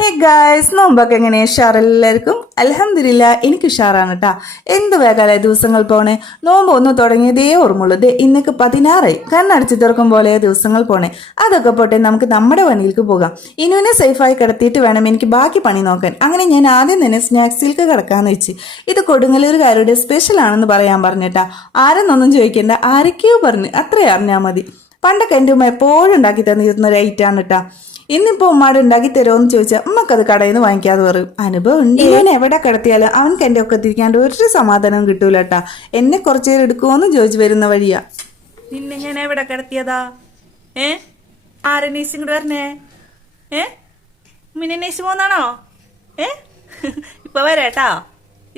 Hey guys, നോമ്പൊക്കെ എങ്ങനെ ഉഷാറെല്ലാവർക്കും? അൽഹംദുലില്ലാ, എനിക്ക് ഉഷാറാണ് കേട്ടാ. എന്ത് വേഗാല ദിവസങ്ങൾ പോണേ. നോമ്പ് ഒന്ന് തുടങ്ങിയതേ ഓർമ്മയുള്ളൂ. ഇന്നൊക്കെ 16 കണ്ണടച്ച് തുറക്കും പോലെ ദിവസങ്ങൾ പോണേ. അതൊക്കെ പോട്ടെ, നമുക്ക് നമ്മുടെ പണിയിലേക്ക് പോകാം. ഇനുവിനെ സേഫായി കിടത്തിയിട്ട് വേണം എനിക്ക് ബാക്കി പണി നോക്കാൻ. അങ്ങനെ ഞാൻ ആദ്യം തന്നെ സ്നാക്സിലേക്ക് കിടക്കാന്ന് വെച്ച്. ഇത് കൊടുങ്ങല്ലൂരുകാരുടെ സ്പെഷ്യൽ ആണെന്ന് പറയാൻ പറഞ്ഞിട്ടാ. ആരെന്നൊന്നും ചോദിക്കണ്ട, ആരൊക്കെയോ പറഞ്ഞു, അത്രയും അറിഞ്ഞാൽ മതി. പണ്ടൊക്കെ എൻ്റെ ഉമ്മ എപ്പോഴും ഉണ്ടാക്കി തന്നിരുന്ന ഒരു ഐറ്റാണ് കേട്ടാ. ഇന്നിപ്പോ ഉമ്മാട് ഉണ്ടാക്കി തരുമോന്ന് ചോദിച്ചാൽ ഉമ്മക്കത് കടയിൽ നിന്ന് വാങ്ങിക്കാതെ പറയും. അനുഭവം ഉണ്ട്. ഇവൻ എവിടെ കിടത്തിയാലും അവൻക്ക് എൻ്റെ ഒക്കെ തിരിക്കാണ്ട് ഒരു സമാധാനവും കിട്ടൂല കേട്ടാ. എന്നെ കുറച്ചു നേരം എടുക്കുമോന്ന് ചോദിച്ചു വരുന്ന വഴിയാ. നിന്നെ ഞാൻ എവിടെ കിടത്തിയതാ? ആരെ നേഴ്സ് ഇങ്ങോട്ട് വരണേ? മിന്നെ നേഴ്സ് പോന്നാണോ? ഇപ്പൊ വരാട്ടാ,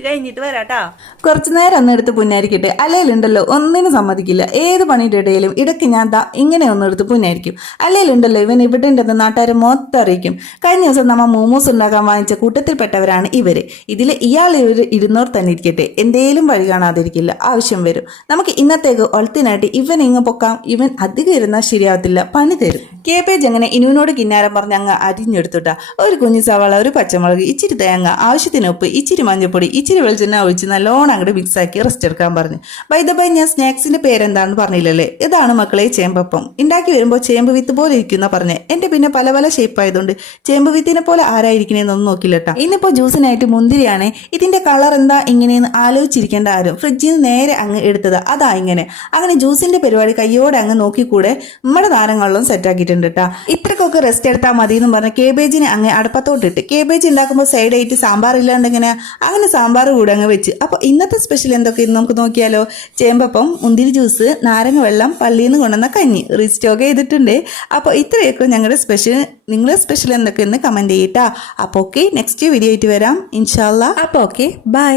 കഴിഞ്ഞിട്ട് വരാട്ടാ. കുറച്ചു നേരം ഒന്നെടുത്ത് പുന്നായിരിക്കട്ടെ. അല്ലേലുണ്ടല്ലോ ഒന്നിനും സമ്മതിക്കില്ല. ഏത് പണിയുടെ ഇടയിലും ഇടയ്ക്ക് ഞാൻ ഇങ്ങനെ ഒന്നെടുത്ത് പുന്നായിരിക്കും. അല്ലേലുണ്ടല്ലോ ഇവൻ ഇവിടെ ഉണ്ടെന്ന് നാട്ടുകാരെ മൊത്തം അറിയിക്കും. കഴിഞ്ഞ ദിവസം നമ്മ മോമോസ് ഉണ്ടാക്കാൻ വാങ്ങിച്ച കൂട്ടത്തിൽപ്പെട്ടവരാണ് ഇവര്. ഇതിൽ ഇയാൾ ഇരുന്നോർ തന്നെ ഇരിക്കട്ടെ, എന്തേലും വഴി കാണാതിരിക്കില്ല, ആവശ്യം വരും. നമുക്ക് ഇന്നത്തേക്ക് ഒളത്തിനായിട്ട് ഇവൻ ഇങ്ങ് പൊക്കാം. ഇവൻ അധികം ഇരുന്നാൽ ശരിയാവത്തില്ല, പണി തരും. കേബേജ് അങ്ങനെ ഇനുവിനോട് കിന്നാരം പറഞ്ഞ് അങ്ങ് അരിഞ്ഞെടുത്തുട്ടാ. ഒരു കുഞ്ഞു സവാള, ഒരു പച്ചമുളക്, ഇച്ചിരി തേങ്ങ, ആവശ്യത്തിന് ഉപ്പ്, ഇച്ചിരി മഞ്ഞൾപ്പൊടി, ഇച്ചിരി വെളിച്ചെണ്ണ ഒഴിച്ച് നല്ലോണം അങ്ങോട്ട് മിക്സ് ആക്കി റെസ്റ്റ് എടുക്കാൻ പറഞ്ഞു. ബൈ ദ ബൈ, ഞാൻ സ്നാക്സിന്റെ പേരെന്താണെന്ന് പറഞ്ഞില്ലല്ലേ? ഇതാണ് മക്കളെ ചേമ്പപ്പം. ഉണ്ടാക്കി വരുമ്പോൾ ചേമ്പ് വിത്ത് പോലെ ഇരിക്കുന്ന പറഞ്ഞേ. എന്റെ പിന്നെ പല പല ഷേപ്പ് ആയതുകൊണ്ട് ചേമ്പ് വിത്തിനെ പോലെ ആരായിരിക്കണേന്നൊന്നും നോക്കില്ലട്ടാ. ഇന്നിപ്പോ ജ്യൂസിനായിട്ട് മുന്തിരിയാണ്. ഇതിന്റെ കളർ എന്താ ഇങ്ങനെയെന്ന് ആലോചിച്ചിരിക്കേണ്ട ആരും. ഫ്രിഡ്ജിൽ നിന്ന് നേരെ അങ്ങ് എടുത്തത് അതാ ഇങ്ങനെ. അങ്ങനെ ജ്യൂസിന്റെ പരിപാടി കയ്യോടെ അങ്ങ് നോക്കിക്കൂടെ നമ്മുടെ നാരങ്ങളും സെറ്റാക്കിയിട്ടുണ്ട് കേട്ടാ. ഇത്രക്കൊക്കെ റെസ്റ്റ് എടുത്താൽ മതി എന്ന് പറഞ്ഞ കേബേജിനെ അങ്ങ് അടുപ്പത്തോട്ടിട്ട്. കേബേജ് ഉണ്ടാക്കുമ്പോൾ സൈഡ് ആയിട്ട് സാമ്പാർ ഇല്ലാണ്ട് ഇങ്ങനെ അങ്ങനെ സാമ്പാർ കൂടെ അങ്ങ് വെച്ച്. അപ്പോൾ ഇന്നത്തെ സ്പെഷ്യൽ എന്തൊക്കെയെന്ന് നമുക്ക് നോക്കിയാലോ. ചേമ്പപ്പം, മുന്തിരി ജ്യൂസ്, നാരങ്ങ വെള്ളം, പള്ളിയിൽ നിന്ന് കൊണ്ടുവന്ന കഞ്ഞി റീസ്റ്റോക്ക് ചെയ്തിട്ടുണ്ട്. അപ്പോൾ ഇത്രയൊക്കെ ഞങ്ങളുടെ സ്പെഷ്യൽ. നിങ്ങളുടെ സ്പെഷ്യൽ എന്തൊക്കെയെന്ന് കമൻറ്റ് ചെയ്യട്ടാ. അപ്പോൾ ഓക്കെ, നെക്സ്റ്റ് വീഡിയോ ആയിട്ട് വരാം ഇൻഷാല്ലാ. അപ്പോൾ ഓക്കെ, ബൈ.